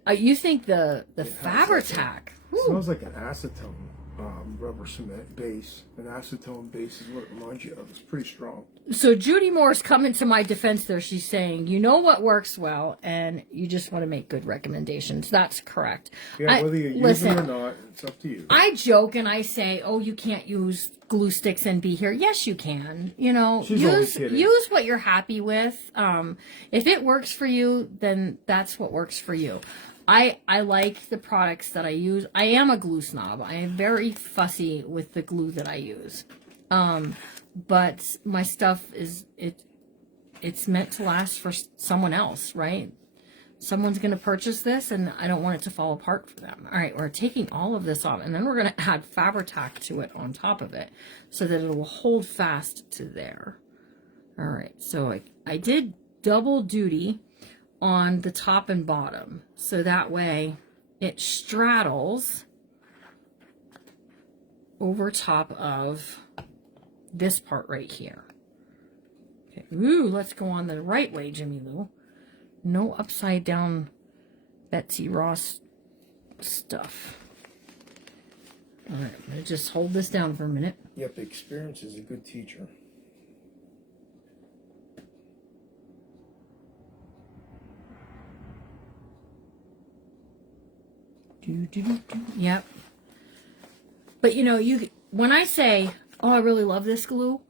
you think the Fabri-Tac. Smells like an acetone. Rubber cement base. An acetone base is what it reminds you of. It's pretty strong. So Judy Moore's coming to my defense there. She's saying, you know what works well, and you just want to make good recommendations. That's correct. Yeah, whether you use them or not, it's up to you. I joke and I say, oh, you can't use glue sticks and be here. Yes, you can. You know, use what you're happy with. If it works for you, then that's what works for you. I like the products that I use. I am a glue snob. I am very fussy with the glue that I use. But my stuff it's meant to last for someone else, right? Someone's going to purchase this and I don't want it to fall apart for them. All right, we're taking all of this off and then we're going to add Fabri-Tac to it on top of it so that it will hold fast to there. All right, so I did double duty on the top and bottom, so that way it straddles over top of this part right here. Okay, ooh, let's go on the right way, Jimmy Lou. No upside down Betsy Ross stuff. All right, I'm gonna just hold this down for a minute. Yep, experience is a good teacher. Yep. But you know, when I say, oh, I really love this glue,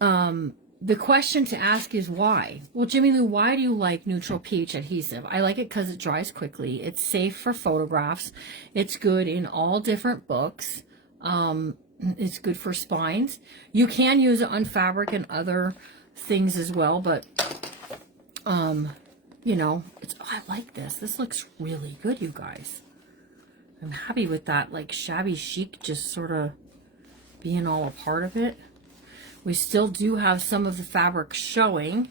the question to ask is why? Well, Jimmy Lou, why do you like neutral pH adhesive? I like it because it dries quickly. It's safe for photographs. It's good in all different books. It's good for spines. You can use it on fabric and other things as well, but you know, I like this. This looks really good, you guys. I'm happy with that, like, shabby chic just sort of being all a part of it. We still do have some of the fabric showing.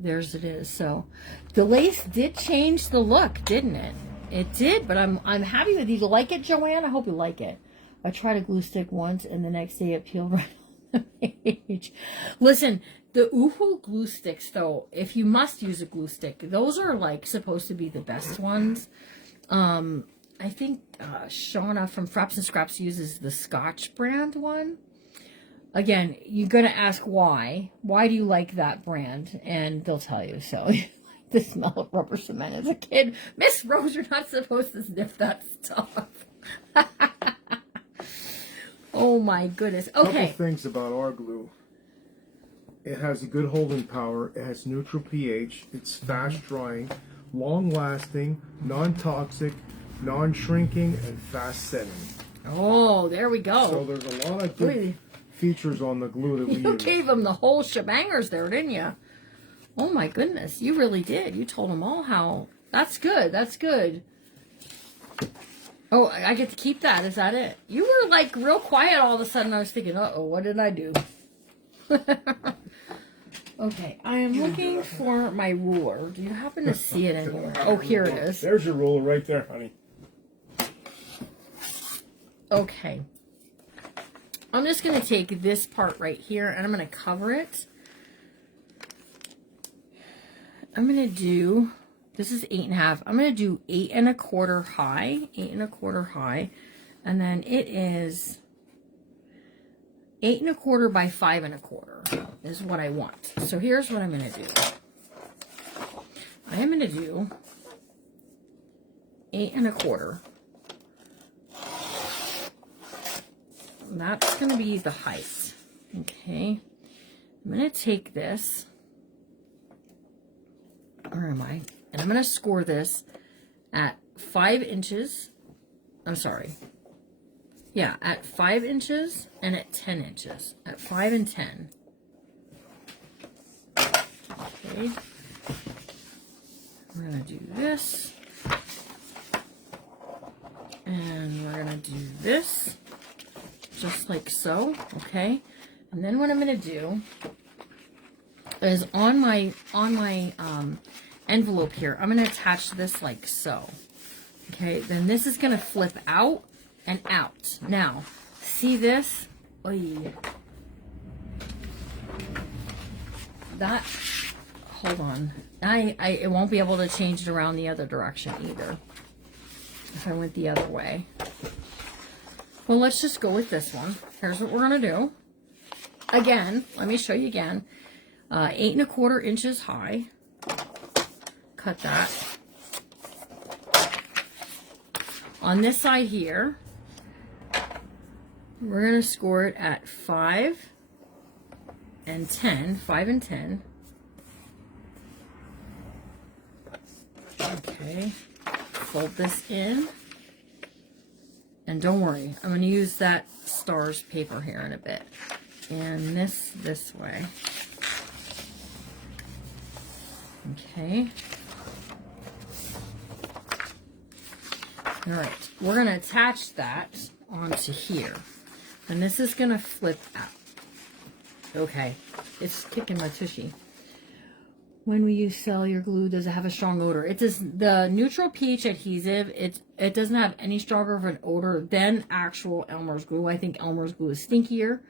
there's it is. So the lace did change the look, didn't it? It did, but I'm happy with you. You like it, Joanne? I hope you like it. I tried a glue stick once, and the next day it peeled right on the page. Listen, the Uhu glue sticks, though, if you must use a glue stick, those are like supposed to be the best ones. I think Shauna from Fraps and Scraps uses the Scotch brand one. Again, you're going to ask why. Why do you like that brand? And they'll tell you. So, the smell of rubber cement as a kid. Miss Rose, you're not supposed to sniff that stuff. Oh my goodness. Okay. Couple things about our glue. It has a good holding power. It has neutral pH. It's fast drying, long lasting, non-toxic, non-shrinking, and fast setting. Oh, there we go. So there's a lot of good features on the glue that we use. You gave them the whole shebangers there, didn't you? Oh my goodness, you really did. You told them all how. That's good. That's good. Oh, I get to keep that. Is that it? You were like real quiet all of a sudden. I was thinking, uh-oh, what did I do? Okay, I am looking for my ruler. Do you happen to see it anywhere? Oh, here it is. There's your ruler right there, honey. Okay. I'm just going to take this part right here and I'm going to cover it. I'm going to do, this is 8.5. I'm going to do 8 1/4 high, 8 1/4 high. And then it is 8 1/4 by 5 1/4 is what I want. So here's what I'm going to do. I am going to do 8 1/4. That's going to be the height. Okay. I'm going to take this. Where am I? And I'm going to score this at 5 inches. I'm sorry. Yeah, at 5 inches and at 10 inches. At 5 and 10. Okay. We're going to do this. And we're going to do this. Just like so, okay? And then what I'm going to do is on my envelope here, I'm going to attach this like so. Okay, then this is going to flip out and out. Now, see this? Oy. That, hold on. It won't be able to change it around the other direction either. If I went the other way. Well, let's just go with this one. Here's what we're going to do. Again, let me show you again. 8 1/4 inches high. Cut that. On this side here, we're going to score it at 5 and 10. 5 and 10. Okay. Fold this in. And don't worry, I'm going to use that stars paper here in a bit. And this way. Okay. All right, we're going to attach that onto here. And this is going to flip out. Okay, it's kicking my tushy. When we use cellular glue, does it have a strong odor? It does. The neutral pH adhesive, it doesn't have any stronger of an odor than actual Elmer's glue. I think Elmer's glue is stinkier.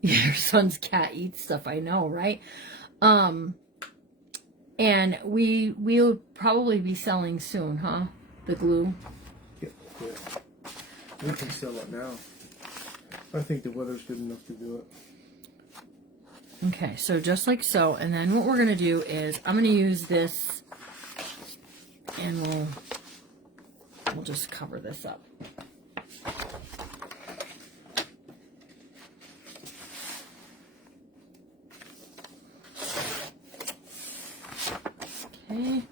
Your son's cat eats stuff, I know, right? And we'll probably be selling soon, huh? The glue. Yeah. We can sell it now. I think the weather's good enough to do it. Okay, so just like so, and then what we're going to do is I'm going to use this and we'll just cover this up. Okay.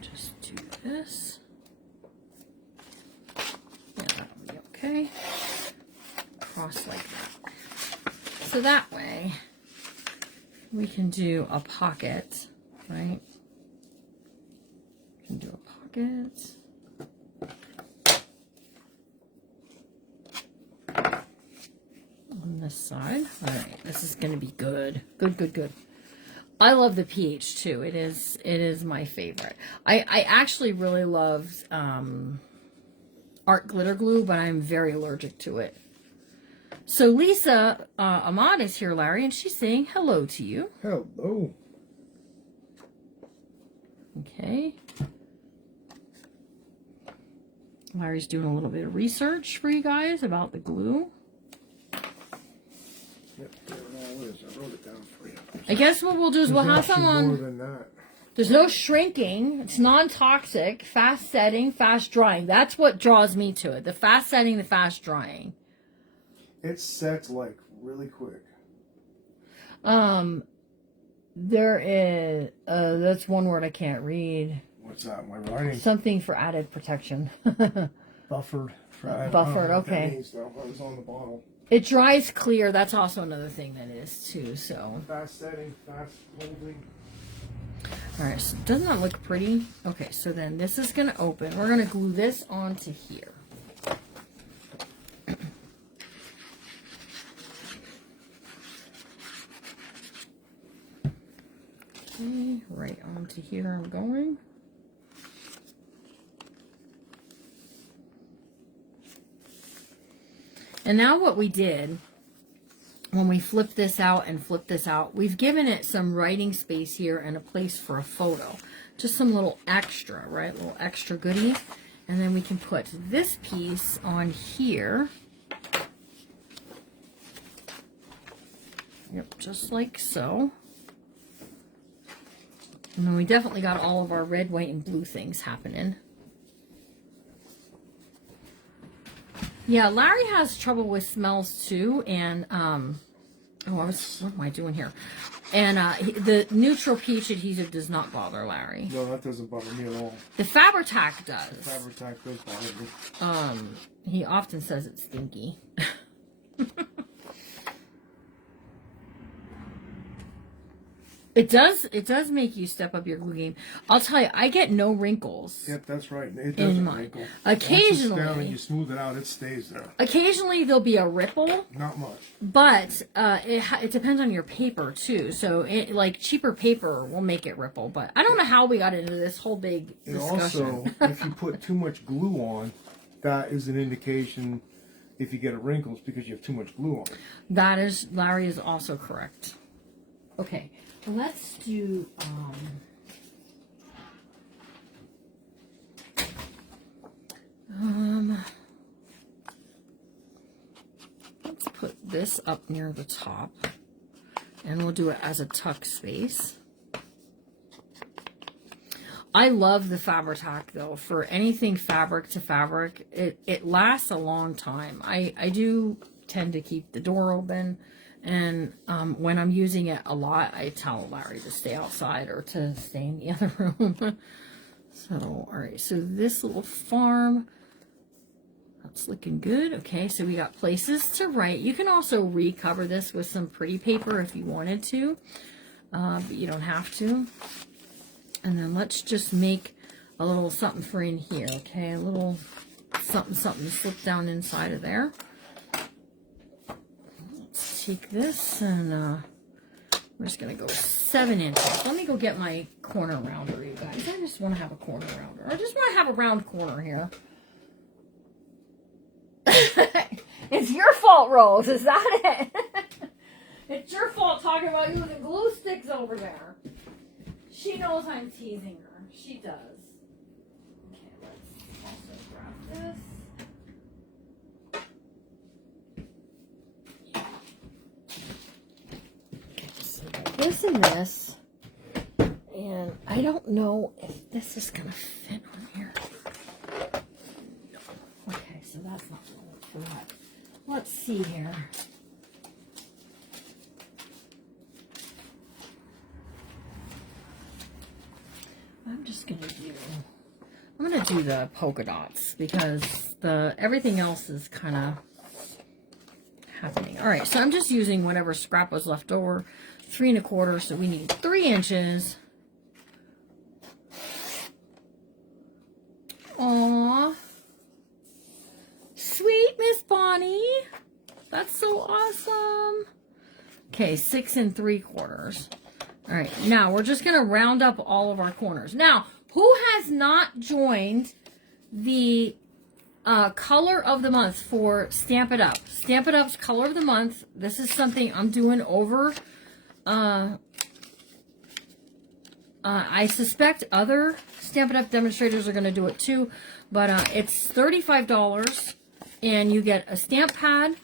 Just do this. Yeah, that'll be okay. Cross like that. So that way, we can do a pocket, right? We can do a pocket. And this side. All right, this is going to be good. Good, good, good. I love the pH too. It is my favorite. I actually really love art glitter glue, but I'm very allergic to it. So Lisa Ahmad is here, Larry, and she's saying hello to you. Hello. Okay. Larry's doing a little bit of research for you guys about the glue. Yep, there it all is. I wrote it down for you. I guess what we'll do is we'll have some on. More than that. There's no shrinking. It's non-toxic, fast setting, fast drying. That's what draws me to it. The fast setting, the fast drying. It sets like really quick. There is that's one word I can't read. What's that? My writing. Something for added protection. Buffered. Buffered. Okay. That means, though. I was on the bottle. It dries clear. That's also another thing that is too. So. Fast setting, fast holding. All right. So doesn't that look pretty? Okay. So then this is gonna open. We're gonna glue this onto here. Okay, right onto here I'm going. And now what we did, when we flip this out and flip this out, we've given it some writing space here and a place for a photo. Just some little extra, right? Little extra goodies. And then we can put this piece on here. Yep, just like so. And then we definitely got all of our red, white, and blue things happening. Yeah, Larry has trouble with smells too, and what am I doing here? And the neutral pH adhesive does not bother Larry. No, that doesn't bother me at all. The Fabri-Tac does. The Fabri-Tac does bother me. He often says it's stinky. It does make you step up your glue game. I'll tell you, I get no wrinkles. Yep, that's right. It doesn't wrinkle. Occasionally, once it's down and you smooth it out, it stays there. Occasionally there'll be a ripple. Not much. But it depends on your paper too. So like cheaper paper will make it ripple. But I don't know how we got into this whole big discussion. Also, if you put too much glue on, that is an indication if you get a wrinkles because you have too much glue on. That is, Larry is also correct. Okay. Let's do, let's put this up near the top, and we'll do it as a tuck space. I love the Fabri-Tac though. For anything fabric to fabric, it lasts a long time. I do tend to keep the door open. And when I'm using it a lot, I tell Larry to stay outside or to stay in the other room. So, all right. So this little farm, that's looking good. Okay, so we got places to write. You can also recover this with some pretty paper if you wanted to, but you don't have to. And then let's just make a little something for in here. Okay, a little something to slip down inside of there. Take this and we're just gonna go 7 inches. Let me go get my corner rounder, you guys. I just want to have a corner rounder. I just want to have a round corner here. It's your fault, Rose. Is that it? It's your fault talking about using glue sticks over there. She knows I'm teasing her. She does. Okay, let's also grab this. This and this, and I don't know if this is gonna fit on here. No. Okay, so that's not gonna work for that. Let's see here. I'm gonna do the polka dots because everything else is kind of happening. All right, so I'm just using whatever scrap was left over. 3 1/4, so we need 3 inches. Aww. Sweet Miss Bonnie. That's so awesome. Okay, 6 3/4. All right, now we're just going to round up all of our corners. Now, who has not joined the color of the month for Stamp It Up? Stamp It Up's color of the month. This is something I'm doing over. I suspect other Stamp It Up demonstrators are going to do it too, but it's $35, and you get a stamp pad,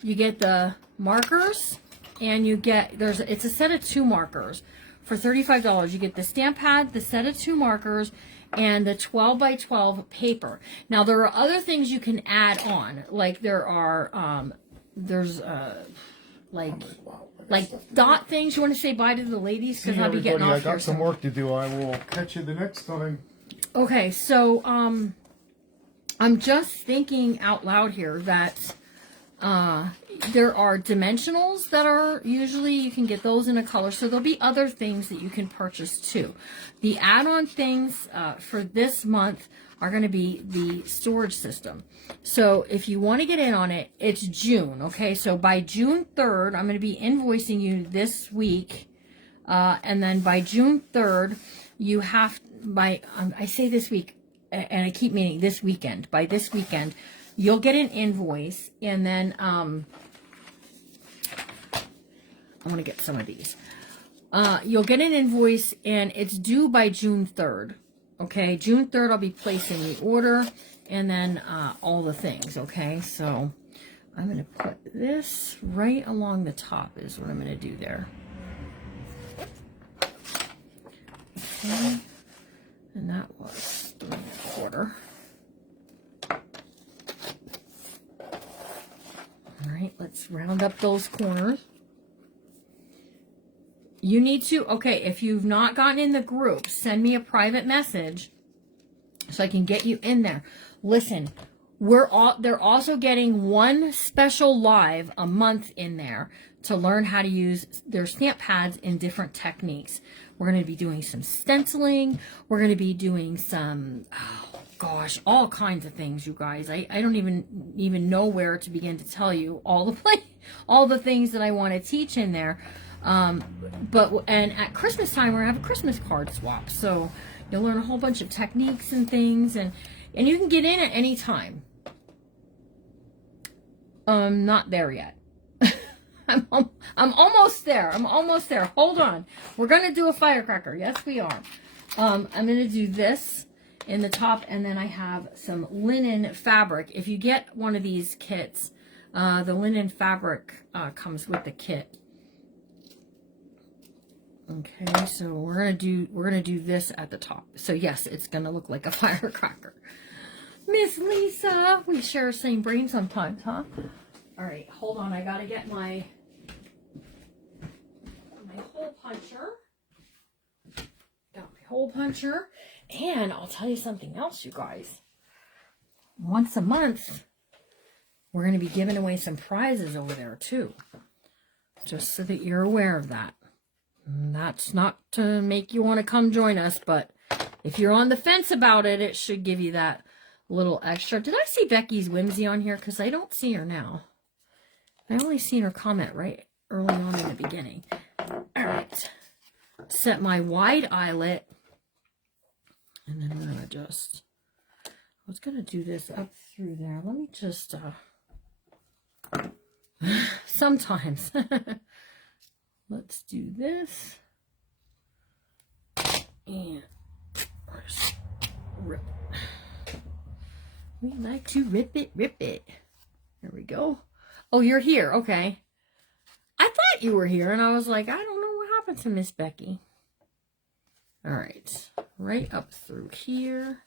you get the markers, and you get, it's a set of 2 markers for $35. You get the stamp pad, the set of 2 markers, and the 12 by 12 paper. Now, there are other things you can add on, like there are, like dot things. You want to say bye to the ladies? Because I'll be getting off here. I got some work to do. I will catch you the next time. Okay, so I'm just thinking out loud here that there are dimensionals that are usually, you can get those in a color. So there'll be other things that you can purchase too. The add-on things for this month are going to be the storage system. So if you want to get in on it, it's June. Okay, so by June 3rd, I'm going to be invoicing you this week. And then by June 3rd, you have, I say this week, and I keep meaning this weekend. By this weekend, you'll get an invoice, and then I want to get some of these. You'll get an invoice, and it's due by June 3rd. Okay, June 3rd, I'll be placing the order, and then all the things. Okay, so I'm going to put this right along the top is what I'm going to do there. Okay, and that was 3 1/4. All right, let's round up those corners. You need to, okay, if you've not gotten in the group, send me a private message so I can get you in there. Listen, they're also getting 1 special live a month in there to learn how to use their stamp pads in different techniques. We're going to be doing some stenciling. We're going to be doing some, oh gosh, all kinds of things, you guys. I don't even know where to begin to tell you all the things that I want to teach in there. And at Christmas time, we're going to have a Christmas card swap. So you'll learn a whole bunch of techniques and things, and you can get in at any time. Not there yet. I'm almost there. I'm almost there. Hold on. We're going to do a firecracker. Yes, we are. I'm going to do this in the top, and then I have some linen fabric. If you get one of these kits, the linen fabric comes with the kit. Okay, so we're gonna do this at the top. So yes, it's gonna look like a firecracker. Miss Lisa, we share the same brain sometimes, huh? All right, hold on. I gotta get my hole puncher. Got my hole puncher, and I'll tell you something else, you guys. Once a month, we're gonna be giving away some prizes over there too, just so that you're aware of that. That's not to make you want to come join us, but if you're on the fence about it, it should give you that little extra. Did I see Becky's Whimsy on here? Because I don't see her now. I only seen her comment right early on in the beginning. All right. Set my wide eyelet. And then we're going to just, I was going to do this up through there. Let me just, sometimes. Let's do this. And rip it. We like to rip it, rip it. There we go. Oh, you're here. Okay. I thought you were here, and I was like, I don't know what happened to Miss Becky. All right. Right up through here.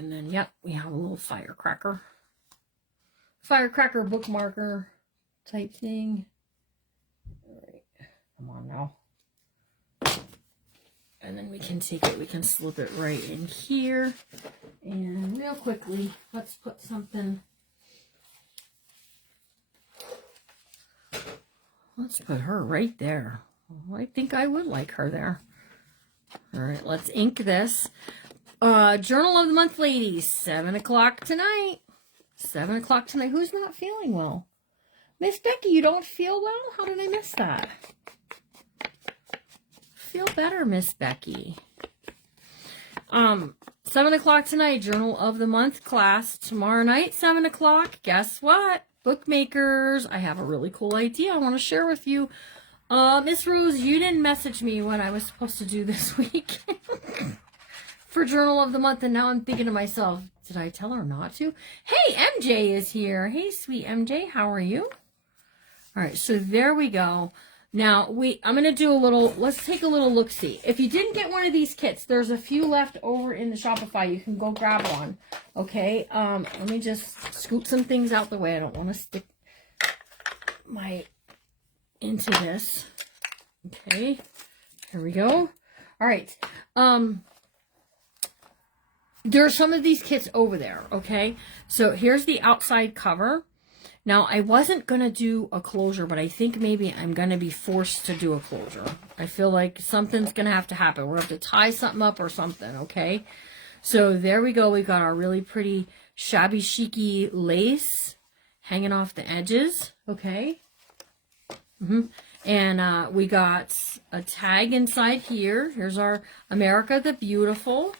And then, yep, we have a little firecracker. Firecracker bookmarker type thing. All right, come on now. And then we can take it, we can slip it right in here. And real quickly, let's put something. Let's put her right there. I think I would like her there. All right, let's ink this. Journal of the Month, ladies. 7 o'clock tonight. 7 o'clock tonight. Who's not feeling well? Miss Becky, you don't feel well? How did I miss that? Feel better, Miss Becky. 7 o'clock tonight, Journal of the Month class. Tomorrow night, 7 o'clock. Guess what? Bookmakers, I have a really cool idea I want to share with you. Miss Rose, you didn't message me what I was supposed to do this week for Journal of the Month, and now I'm thinking to myself, did I tell her not to? Hey, MJ is here. Hey, sweet MJ, how are you? All right, so there we go. Now, I'm going to do a little, let's take a little look-see. If you didn't get one of these kits, there's a few left over in the Shopify. You can go grab one, okay? Let me just scoot some things out the way. I don't want to stick my into this. Okay, here we go. All right. There are some of these kits over there, okay? So here's the outside cover. Now, I wasn't going to do a closure, but I think maybe I'm going to be forced to do a closure. I feel like something's going to have to happen. We're going to have to tie something up or something, okay? So there we go. We've got our really pretty shabby chic-y lace hanging off the edges, okay? And we got a tag inside here. Here's our America the Beautiful.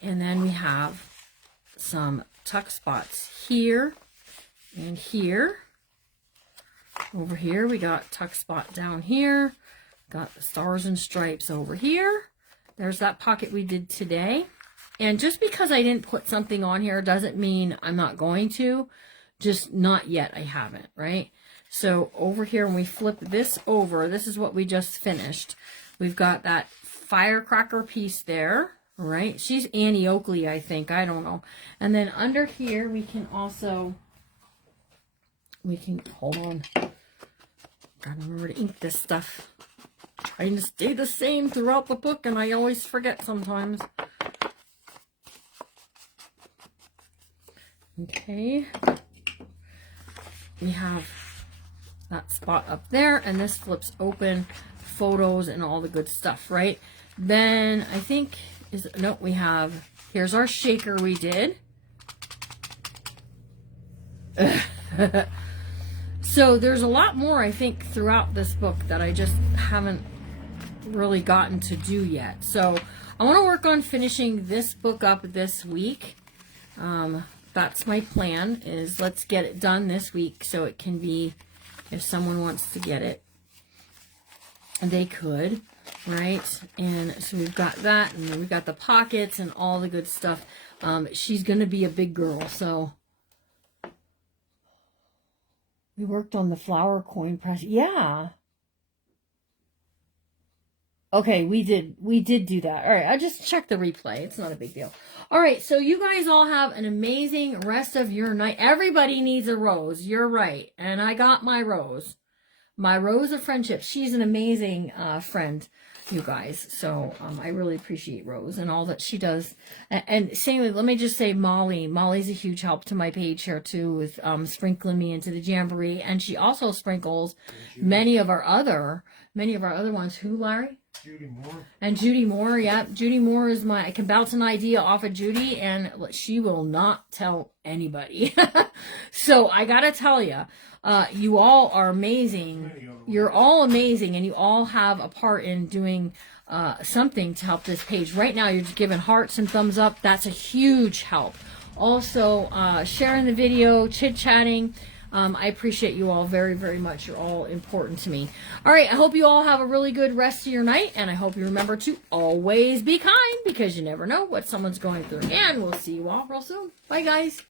And then we have some tuck spots here and here. Over here, we got tuck spot down here. Got the stars and stripes over here. There's that pocket we did today. And just because I didn't put something on here doesn't mean I'm not going to. Just not yet, I haven't, right? So over here, when we flip this over, this is what we just finished. We've got that firecracker piece there, right? She's Annie Oakley, I think. I don't know. And then under here, we can also... hold on. Gotta remember to ink this stuff. Trying to stay the same throughout the book, and I always forget sometimes. Okay. We have that spot up there, and this flips open, photos and all the good stuff, right? Then I think we have, here's our shaker we did. So there's a lot more, I think, throughout this book that I just haven't really gotten to do yet. So I want to work on finishing this book up this week. That's my plan, is let's get it done this week so it can be, if someone wants to get it, they could, right? And so we've got that, and then we've got the pockets and all the good stuff. She's going to be a big girl, so... We worked on the flower coin press. Yeah. Okay, we did do that. All right, I just checked the replay. It's not a big deal. All right, so you guys all have an amazing rest of your night. Everybody needs a rose. You're right. And I got my rose. My rose of friendship. She's an amazing friend, you guys. So I really appreciate Rose and all that she does. And same, let me just say Molly. Molly's a huge help to my page here too, with sprinkling me into the jamboree. And she also sprinkles many of our other ones. Who, Larry? Judy Moore. And Judy Moore, yeah. Judy Moore is I can bounce an idea off of Judy, and she will not tell anybody. So I gotta tell you, you all are amazing. You're all amazing, and you all have a part in doing something to help this page. Right now, you're just giving hearts and thumbs up. That's a huge help. Also, sharing the video, chit-chatting. I appreciate you all very, very much. You're all important to me. All right, I hope you all have a really good rest of your night, and I hope you remember to always be kind, because you never know what someone's going through. And we'll see you all real soon. Bye, guys.